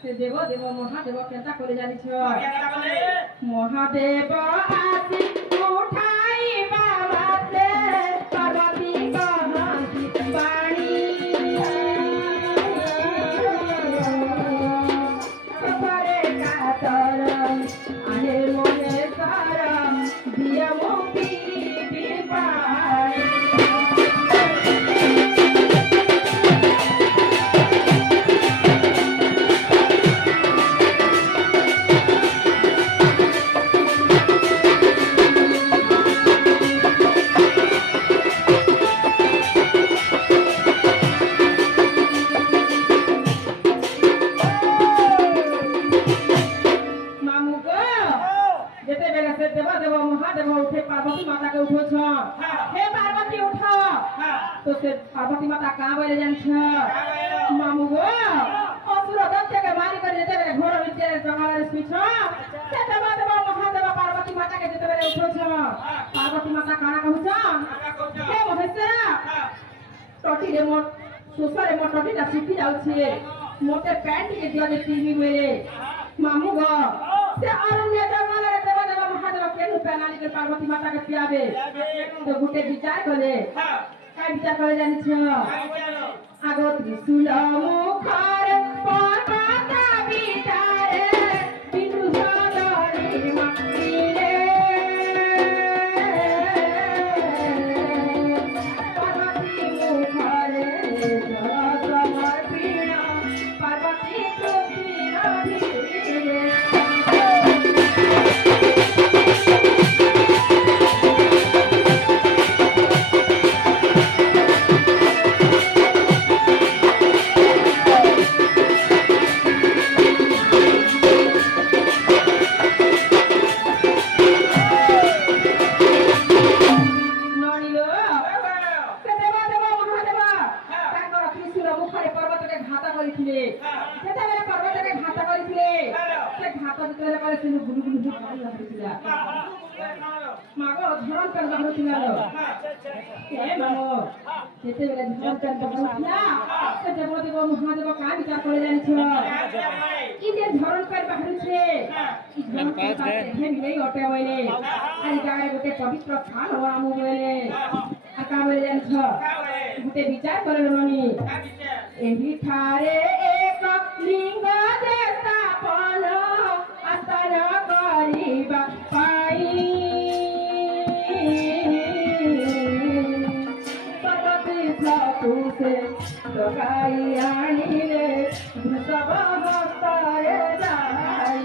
ସେ ଦେବ ଦେବ ମହାଦେବ କେନ୍ତା କରି ଜାଣିଛ ମହାଦେବ ଆସି ଉଠାଇବା ମାତ୍ରେ ପାର୍ବତୀ କହନ୍ତି ବାଣୀ ସତରେ କାତର ଆନେ ମହେଶ୍ୱର ଦିଅ ମୁଁ ପିଇବି ପାଣି तो से पार्वती माता कहाँ बोले जान मामू गो असुर दत्त के मारी कर जेते बेले घोर विद्या जंगल स्पीच से देवा देवा महादेव पार्वती माता के जेते बेले उठो छ पार्वती माता काना कहू छ हे महेश्वरा टटी रे मो सुसरे मो टटी ता सिखी जाउ छे मोटे पैंट के दिया दे टीवी मेरे मामू गो से अरण्य जंगल रे देवा देवा महादेव केनु पेनाली के पार्वती माता के पियाबे तो गुटे विचार करे काय विचार करे जानि छ आगो त्रिशूल मुखर पर्वत बिचारे बिनु सदरी माटिले पार्वती मुखर जल समर्पिण पार्वती पृथ्वी रधिरे मागो धरण कर बहुतिला के मागो केते बेले धरण कर बहुतिला से देव देव महादेव का विचार करे जानि छ ई जे धरण कर बाहर छे ई धरण कर हे नहीं ओटे होइले आई जागे गोटे पवित्र स्थान हो आमु बोले आका बोले जानि छ गोटे विचार करे मनी एही थारे एक लिंग देवता पन आस्था करिबा पाई तुसे लगाई आनीले सब हस्तारे जाई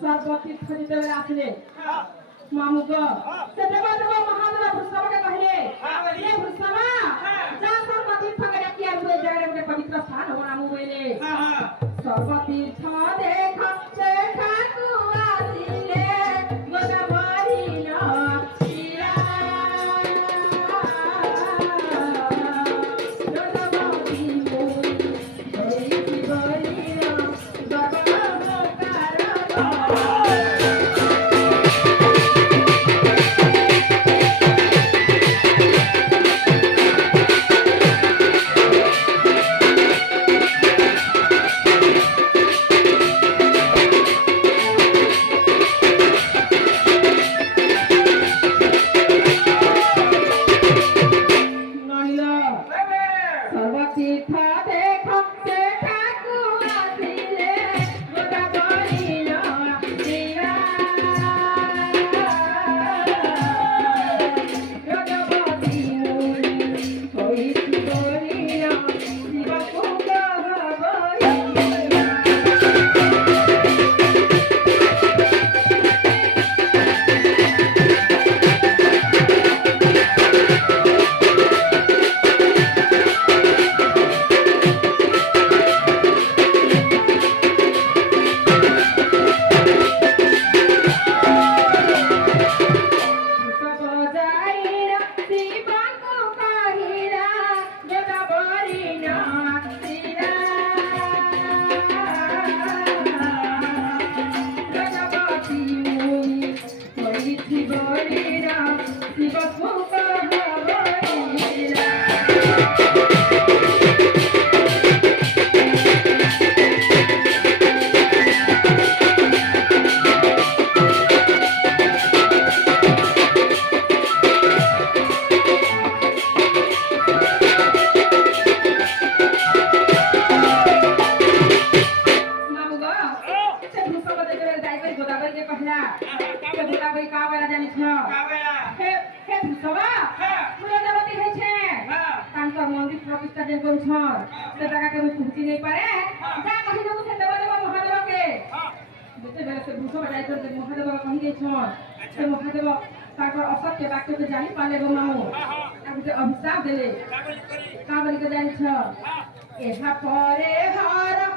सर्वती खरीदे आसले मामू को से देवा देवा महादेव भृषभ के कहले ये भृषभ जा सर्वतीर्थ के किया हुए जगह में पवित्र स्थान हो नामू बोले सर्वतीर्थ देख देखा तू आसीले गोदावरी न शिरा गोदावरी मोई गई गई କହିଲା ସେ ବୁଲା ବଇ କା ବେলা ଜାଣିଛ হে হে ভূষবা প্রজাপতি হয়েছে তাঙ্কর মন্দির প্রতিষ্ঠা যে করছন সে জায়গাকে আমি পৌঁছি নেই পারে যা কহি দেবো সে দেবা দেবা মহাদেবকে যেতেবেলে সে ভূষবা যাই করে মহাদেব কহি দিয়েছন সে মহাদেব তারপর অসত্য বাক্যকে জানি পালে গো মামু তাকে যে অভিশাপ দেলে কা বলি কে জানিছ এহা পরে হর